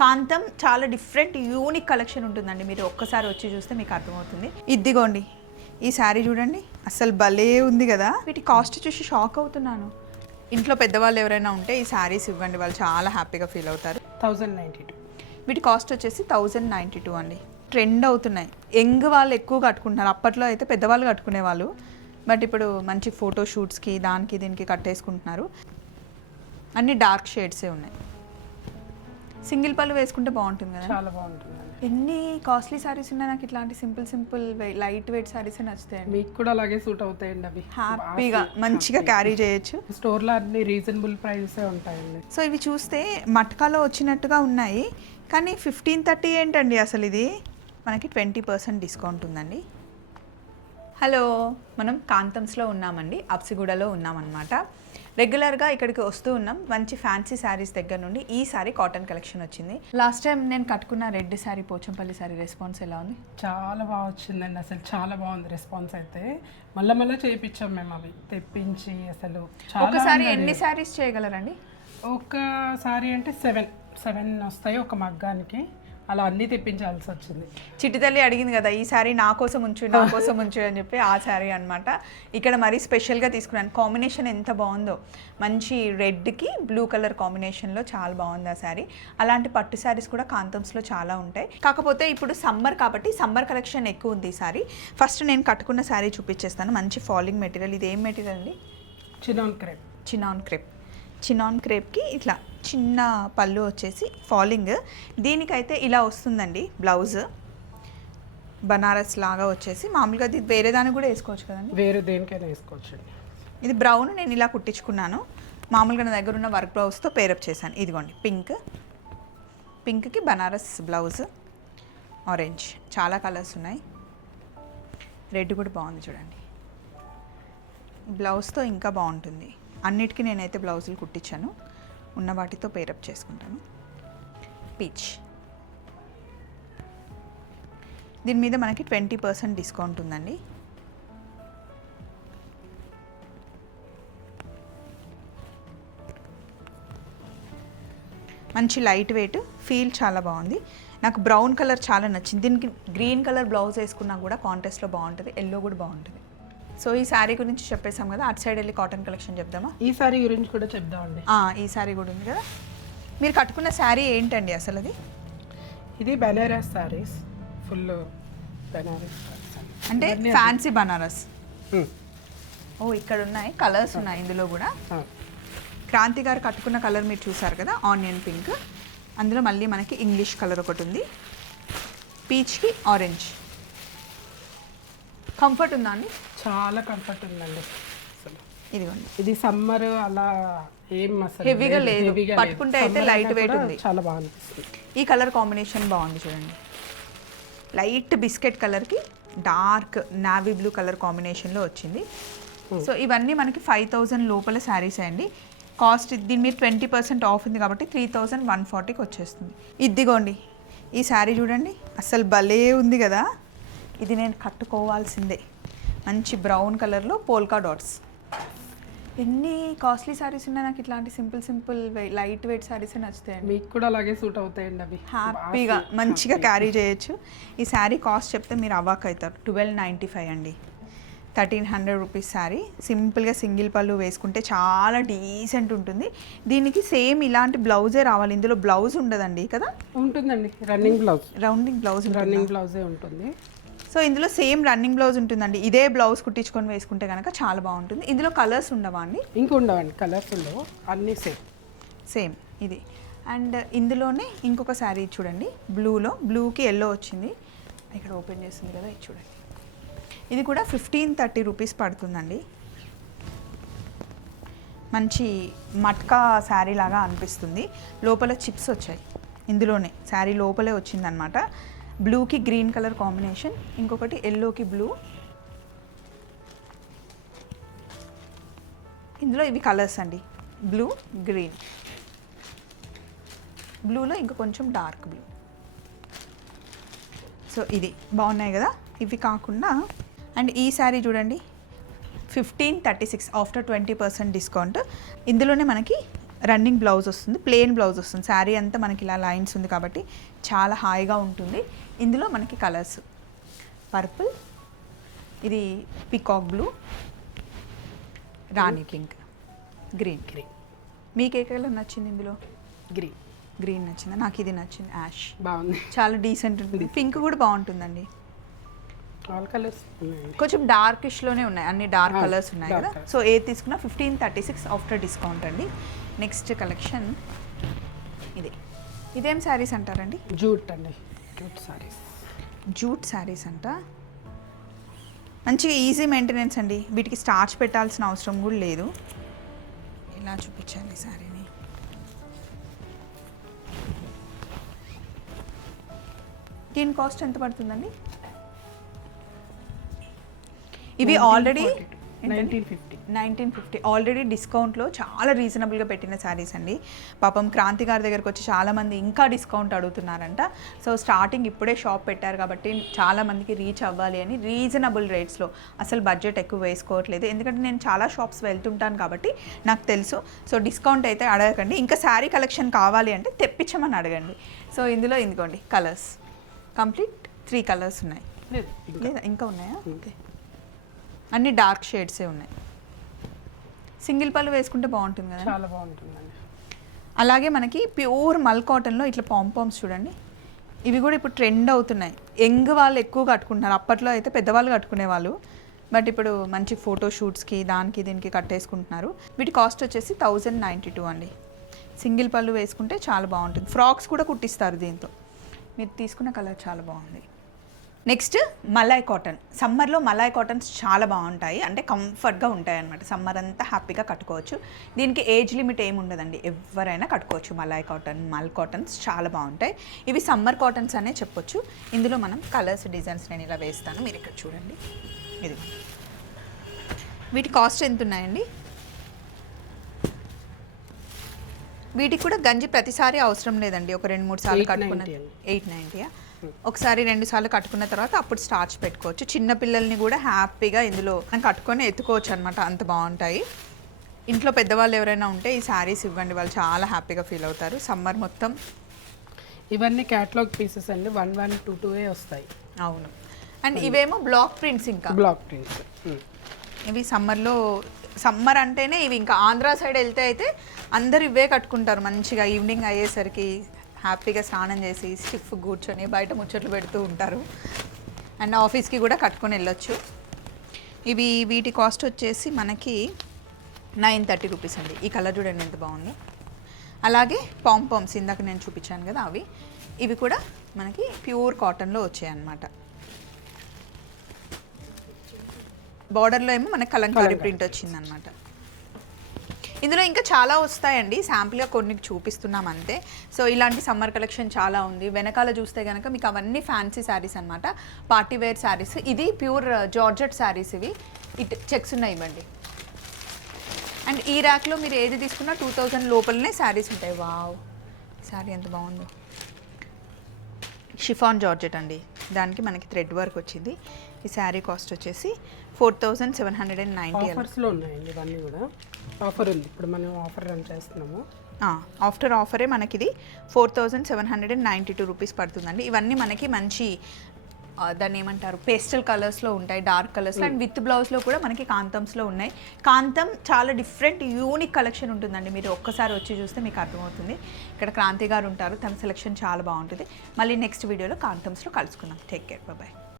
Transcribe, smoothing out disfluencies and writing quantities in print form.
కాంతం చాలా different unique collection ఉంటుందండి. మీరు ఒక్కసారి వచ్చి చూస్తే మీకు అర్థమవుతుంది. ఇదిగోండి ఈ శారీ చూడండి, అసలు భలే ఉంది కదా. వీటి కాస్ట్ చూసి షాక్ అవుతున్నాను. ఇంట్లో పెద్దవాళ్ళు ఎవరైనా ఉంటే ఈ శారీస్ ఇవ్వండి, వాళ్ళు చాలా హ్యాపీగా ఫీల్ అవుతారు. 1092. వీటి కాస్ట్ వచ్చేసి 1092 అండి. ట్రెండ్ అవుతున్నాయి, యంగ్ వాళ్ళు ఎక్కువ కట్టుకుంటున్నారు. అప్పట్లో అయితే పెద్దవాళ్ళు కట్టుకునేవాళ్ళు, బట్ ఇప్పుడు మంచి ఫోటో షూట్స్కి దానికి దీనికి కట్టేసుకుంటున్నారు. అన్ని డార్క్ షేడ్సే ఉన్నాయి. సింగిల్ పళ్ళు వేసుకుంటే బాగుంటుంది కదా, చాలా బాగుంటుందండి. ఎన్ని కాస్ట్లీ శారీస్ ఉన్నాయి, నాకు ఇట్లాంటి సింపుల్ లైట్ వెయిట్ శారీస్ నచ్చుతాయండి. మీకు కూడా అలాగే సూట్ అవుతాయండి అవి. హ్యాపీగా మంచిగా క్యారీ చేయొచ్చు. స్టోర్లో అన్ని రీజనబుల్ ప్రైసే ఉంటాయండి. సో ఇవి చూస్తే మట్కాలో వచ్చినట్టుగా ఉన్నాయి, కానీ 1530 ఏంటండి అసలు. ఇది మనకి 20% డిస్కౌంట్ ఉందండి. హలో, మనం కాంతమ్స్లో ఉన్నామండి, అప్సిగూడలో ఉన్నామన్నమాట. రెగ్యులర్గా ఇక్కడికి వస్తూ ఉన్నాం. మంచి ఫ్యాన్సీ శారీస్ దగ్గర నుండి ఈ శారీ కాటన్ కలెక్షన్ వచ్చింది. లాస్ట్ టైం నేను కట్టుకున్న రెడ్ శారీ, పోచంపల్లి శారీ రెస్పాన్స్ ఎలా ఉంది? చాలా బాగా వచ్చిందండి, అసలు చాలా బాగుంది రెస్పాన్స్. అయితే మళ్ళీ చేయించాం మేము అవి తెప్పించి. అసలు ఒకసారి ఎన్ని శారీస్ చేయగలరండి? ఒక సారీ అంటే 7 వస్తాయి ఒక మగ్గానికి, అలా అన్నీ తెప్పించాల్సి వచ్చింది. చిట్టి తల్లి అడిగింది కదా, ఈ శారీ నా కోసం ఉంచు అని చెప్పి ఆ శారీ అనమాట. ఇక్కడ మరీ స్పెషల్గా తీసుకున్నాను. కాంబినేషన్ ఎంత బాగుందో, మంచి రెడ్కి బ్లూ కలర్ కాంబినేషన్లో చాలా బాగుంది ఆ శారీ. అలాంటి పట్టు శారీస్ కూడా కాంతమ్స్లో చాలా ఉంటాయి. కాకపోతే ఇప్పుడు సమ్మర్ కాబట్టి సమ్మర్ కలెక్షన్ ఎక్కువ ఉంది ఈ శారీ. ఫస్ట్ నేను కట్టుకున్న శారీ చూపించేస్తాను. మంచి ఫాలింగ్ మెటీరియల్. ఇది ఏం మెటీరియల్ అండి? చినాన్ క్రేప్కి ఇట్లా చిన్న పళ్ళు వచ్చేసి ఫాలింగ్. దీనికైతే ఇలా వస్తుందండి బ్లౌజ్, బనారస్ లాగా వచ్చేసి. మామూలుగా ఇది వేరే దానికి కూడా వేసుకోవచ్చు కదండి? వేరే దేనికైనా వేసుకోవచ్చు. ఇది బ్రౌన్ నేను ఇలా కుట్టించుకున్నాను. మామూలుగా నా దగ్గర ఉన్న వర్క్ బ్లౌజ్తో పేరప్ చేశాను. ఇదిగోండి పింక్కి బనారస్ బ్లౌజ్, ఆరెంజ్, చాలా కలర్స్ ఉన్నాయి. రెడ్ కూడా బాగుంది చూడండి. బ్లౌజ్తో ఇంకా బాగుంటుంది. అన్నిటికీ నేనైతే బ్లౌజులు కుట్టించాను, ఉన్న వాటితో పేరప్ చేసుకుంటాను. పీచ్, దీని మీద మనకి 20% డిస్కౌంట్ ఉందండి. మంచి లైట్ వెయిట్, ఫీల్ చాలా బాగుంది. నాకు బ్రౌన్ కలర్ చాలా నచ్చింది. దీనికి గ్రీన్ కలర్ బ్లౌజ్ వేసుకున్నా కూడా కాంట్రాస్ట్లో బాగుంటుంది, ఎల్లో కూడా బాగుంటుంది. సో ఈ శారీ గురించి చెప్పేసాం కదా, అటు సైడ్ వెళ్ళి కాటన్ కలెక్షన్ చెప్దామా? ఈ శారీ గురించి కూడా చెప్దామండి. ఈ శారీ కూడా ఉంది కదా. మీరు కట్టుకున్న శారీ ఏంటండి అసలు? అది ఇది బనారస్ శారీస్, ఫుల్ బనారస్ అంటే ఫ్యాన్సీ బనారస్. ఓ, ఇక్కడ ఉన్నాయి కలర్స్ ఉన్నాయి ఇందులో కూడా. క్రాంతి గారు కట్టుకున్న కలర్ మీరు చూసారు కదా, ఆనియన్ పింక్. అందులో మళ్ళీ మనకి ఇంగ్లీష్ కలర్ ఒకటి ఉంది, పీచ్కి ఆరెంజ్. కంఫర్ట్ ఉందా అండి? చాలా కంఫర్ట్ ఉందండి. ఇదిగోండి, ఇది సమ్మర్ అలా ఏం అసలు హెవీగా లేదు, పట్టుకుంటే అయితే లైట్ వెయిట్ ఉంది. చాలా బాగా అనిపిస్తుంది. ఈ కలర్ కాంబినేషన్ బాగుంది చూడండి. లైట్ బిస్కెట్ కలర్కి డార్క్ నావీ బ్లూ కలర్ కాంబినేషన్లో వచ్చింది. సో ఇవన్నీ మనకి 5000 లోపల శారీస్ అండి. కాస్ట్ దీని మీద 20% ఆఫ్ ఉంది కాబట్టి 3140కి వచ్చేస్తుంది. ఇదిగోండి ఈ శారీ చూడండి, అసలు భలే ఉంది కదా. ఇది నేను కట్టుకోవాల్సిందే. మంచి బ్రౌన్ కలర్లో పోల్కా డాట్స్. ఎన్ని కాస్ట్లీ శారీస్ ఉన్నాయి, నాకు ఇట్లాంటి సింపుల్ లైట్ వెయిట్ శారీసే నచ్చుతాయండి. మీకు కూడా అలాగే సూట్ అవుతాయండి అవి. హ్యాపీగా మంచిగా క్యారీ చేయొచ్చు. ఈ శారీ కాస్ట్ చెప్తే మీరు అవాక్ అవుతారు. 1295 అండి, 1300 రూపీస్ శారీ. సింపుల్గా సింగిల్ పళ్ళు వేసుకుంటే చాలా డీసెంట్ ఉంటుంది. దీనికి సేమ్ ఇలాంటి బ్లౌజే రావాలి, ఇందులో బ్లౌజ్ ఉండదండి కదా? ఉంటుందండి, రన్నింగ్ బ్లౌజే ఉంటుంది. సో ఇందులో సేమ్ రన్నింగ్ బ్లౌజ్ ఉంటుందండి. ఇదే బ్లౌజ్ కుట్టించుకొని వేసుకుంటే కనుక చాలా బాగుంటుంది. ఇందులో కలర్స్ ఉండవా అండి? ఉండవండి, కలర్స్ ఉండవు, అన్నీ సేమ్ ఇది. అండ్ ఇందులోనే ఇంకొక శారీ చూడండి, బ్లూకి ఎల్లో వచ్చింది. ఇక్కడ ఓపెన్ చేస్తుంది కదా, ఇది చూడండి. ఇది కూడా 1530 రూపీస్ పడుతుందండి. మంచి మట్కా శారీ లాగా అనిపిస్తుంది. లోపల చిప్స్ వచ్చాయి, ఇందులోనే శారీ లోపలే వచ్చిందనమాట. బ్లూకి గ్రీన్ కలర్ కాంబినేషన్, ఇంకొకటి ఎల్లోకి బ్లూ. ఇందులో ఇవి కలర్స్ అండి, బ్లూ, గ్రీన్. బ్లూలో ఇంకా కొంచెం డార్క్ బ్లూ. సో ఇది బాగున్నాయి కదా. ఇవి కాకుండా అండ్ ఈ శారీ చూడండి, 1536 ఆఫ్టర్ 20% డిస్కౌంట్. ఇందులోనే మనకి రన్నింగ్ బ్లౌజ్ వస్తుంది, ప్లెయిన్ బ్లౌజ్ వస్తుంది. శారీ అంతా మనకి ఇలా లైన్స్ ఉంది కాబట్టి చాలా హాయిగా ఉంటుంది. ఇందులో మనకి కలర్స్ పర్పుల్, ఇది పికాక్ బ్లూ, రాణి పింక్, గ్రీన్. మీకు ఏ కలర్ నచ్చింది ఇందులో? గ్రీన్ నచ్చిందా? నాకు ఇది నచ్చింది, యాష్. బాగుంది, చాలా డీసెంట్ ఉంటుంది. పింక్ కూడా బాగుంటుందండి. ఆల్ కలర్స్ కొంచెం డార్కిష్లోనే ఉన్నాయి, అన్ని డార్క్ కలర్స్ ఉన్నాయి కదా. సో ఏ తీసుకున్నా 1536 ఆఫ్టర్ డిస్కౌంట్ అండి. నెక్స్ట్ కలెక్షన్ ఇదేం శారీస్ అంటారండి? జూట్ అండి, జూట్ శారీస్. జూట్ శారీస్ అంట. మంచిగా ఈజీ మెయింటెనెన్స్ అండి, వీటికి స్టార్చ్ పెట్టాల్సిన అవసరం కూడా లేదు. ఇలా చూపించాలి శారీని. దీని కాస్ట్ ఎంత పడుతుందండి? ఇవి ఆల్రెడీ 1950 ఆల్రెడీ డిస్కౌంట్లో చాలా రీజనబుల్గా పెట్టిన శారీస్ అండి. పాపం క్రాంతి గారి దగ్గరకు వచ్చి చాలామంది ఇంకా డిస్కౌంట్ అడుగుతున్నారంట. సో స్టార్టింగ్ ఇప్పుడే షాప్ పెట్టారు కాబట్టి చాలామందికి రీచ్ అవ్వాలి అని రీజనబుల్ రేట్స్లో, అసలు బడ్జెట్ ఎక్కువ వేసుకోవట్లేదు. ఎందుకంటే నేను చాలా షాప్స్ వెళ్తుంటాను కాబట్టి నాకు తెలుసు. సో డిస్కౌంట్ అయితే అడగకండి. ఇంకా శారీ కలెక్షన్ కావాలి అంటే తెప్పించమని అడగండి. సో ఇందులో ఇదిగోండి కలర్స్, కంప్లీట్ 3 కలర్స్ ఉన్నాయి. లేదా ఇంకా ఉన్నాయా? ఓకే, అన్ని డార్క్ షేడ్సే ఉన్నాయి. సింగిల్ పళ్ళు వేసుకుంటే బాగుంటుంది కదా, చాలా బాగుంటుందండి. అలాగే మనకి ప్యూర్ మల్ కాటన్లో ఇట్లా పాంపామ్స్ చూడండి, ఇవి కూడా ఇప్పుడు ట్రెండ్ అవుతున్నాయి. యంగ్ వాళ్ళు ఎక్కువ కట్టుకుంటున్నారు. అప్పట్లో అయితే పెద్దవాళ్ళు కట్టుకునేవాళ్ళు, బట్ ఇప్పుడు మంచి ఫోటో షూట్స్కి దానికి దీనికి కట్టేసుకుంటున్నారు. వీటి కాస్ట్ వచ్చేసి 1092 అండి. సింగిల్ పళ్ళు వేసుకుంటే చాలా బాగుంటుంది. ఫ్రాక్స్ కూడా కుట్టిస్తారు దీంతో. మీరు తీసుకున్న కలర్ చాలా బాగుంది. Next Malay cotton. సమ్మర్లో మలాయ్ కాటన్స్ చాలా బాగుంటాయి, అంటే కంఫర్ట్గా ఉంటాయి అనమాట. సమ్మర్ అంతా హ్యాపీగా కట్టుకోవచ్చు. దీనికి ఏజ్ లిమిట్ ఏమి ఉండదండి, ఎవరైనా కట్టుకోవచ్చు. మలాయ్ కాటన్, మల్ కాటన్స్ చాలా బాగుంటాయి. ఇవి సమ్మర్ కాటన్స్ అనే చెప్పొచ్చు. ఇందులో మనం కలర్స్, డిజైన్స్ నేను ఇలా వేస్తాను, మీరు ఇక్కడ చూడండి. ఇది వీటి కాస్ట్ ఎంత ఉన్నాయండి? వీటికి కూడా గంజి ప్రతిసారి అవసరం లేదండి. ఒక 2-3 సార్లు కట్టుకున్న 890. ఒకసారి 2 సార్లు కట్టుకున్న తర్వాత అప్పుడు స్టార్చ్ పెట్టుకోవచ్చు. చిన్న పిల్లల్ని కూడా హ్యాపీగా ఇందులో కట్టుకొని ఎత్తుకోవచ్చు అనమాట, అంత బాగుంటాయి. ఇంట్లో పెద్దవాళ్ళు ఎవరైనా ఉంటే ఈ శారీస్ ఇవ్వండి, వాళ్ళు చాలా హ్యాపీగా ఫీల్ అవుతారు. సమ్మర్ మొత్తం ఇవన్నీ క్యాటలాగ్ పీసెస్ అండి, 1122 వస్తాయి. అవును. అండ్ ఇవేమో బ్లాక్ ప్రింట్స్. ఇంకా బ్లాక్ ప్రింట్స్ ఇవి సమ్మర్ అంటేనే ఇవి. ఇంకా ఆంధ్ర సైడ్ వెళ్తే అయితే అందరు ఇవే కట్టుకుంటారు మంచిగా. ఈవినింగ్ అయ్యేసరికి హ్యాపీగా స్నానం చేసి స్టిఫ్ కూర్చొని బయట ముచ్చట్లు పెడుతూ ఉంటారు. అండ్ ఆఫీస్కి కూడా కట్టుకొని వెళ్ళొచ్చు. వీటి కాస్ట్ వచ్చేసి మనకి 930 రూపీస్ అండి. ఈ కలర్ చూడండి ఎంత బాగుంది. అలాగే పాంపామ్స్ ఇందాక నేను చూపించాను కదా, ఇవి కూడా మనకి ప్యూర్ కాటన్లో వచ్చాయి అన్నమాట. బార్డర్లో ఏమో మనకి కలంకారీ ప్రింట్ వచ్చిందనమాట. ఇందులో ఇంకా చాలా వస్తాయండి, శాంపుల్గా కొన్ని చూపిస్తున్నాం అంతే. సో ఇలాంటి సమ్మర్ కలెక్షన్ చాలా ఉంది. వెనకాల చూస్తే కనుక మీకు అవన్నీ ఫ్యాన్సీ శారీస్ అనమాట, పార్టీ వేర్ శారీస్. ఇది ప్యూర్ జార్జెట్ శారీస్. ఇవి చెక్స్ ఉన్నాయి ఇవ్వండి. అండ్ ఈ ర్యాక్లో మీరు ఏది తీసుకున్నా 2000 లోపలనే శారీస్ ఉంటాయి. వావ్, శారీ ఎంత బాగుందో. షిఫాన్ జార్జెట్ అండి, దానికి మనకి థ్రెడ్ వర్క్ వచ్చింది. ఈ శారీ కాస్ట్ వచ్చేసి 4790. ఆఫర్స్లో ఉన్నాయండి ఇవన్నీ కూడా. ఆఫర్ ఉంది, ఇప్పుడు మనం ఆఫర్ రన్ చేస్తున్నాము. ఆఫ్టర్ ఆఫరే మనకి ఇది 4792 రూపీస్ పడుతుందండి. ఇవన్నీ మనకి మంచి దాన్ని ఏమంటారు, పేస్టల్ కలర్స్లో ఉంటాయి, డార్క్ కలర్స్లో. అండ్ విత్ బ్లౌజ్లో కూడా మనకి కాంతంస్లో ఉన్నాయి. కాంతం చాలా డిఫరెంట్ యూనిక్ కలెక్షన్ ఉంటుందండి. మీరు ఒక్కసారి వచ్చి చూస్తే మీకు అర్థమవుతుంది. ఇక్కడ క్రాంతి గారు ఉంటారు, తన సెలెక్షన్ చాలా బాగుంటుంది. మళ్ళీ నెక్స్ట్ వీడియోలో కాంతంస్లో కలుసుకుందాం. Take care, bye.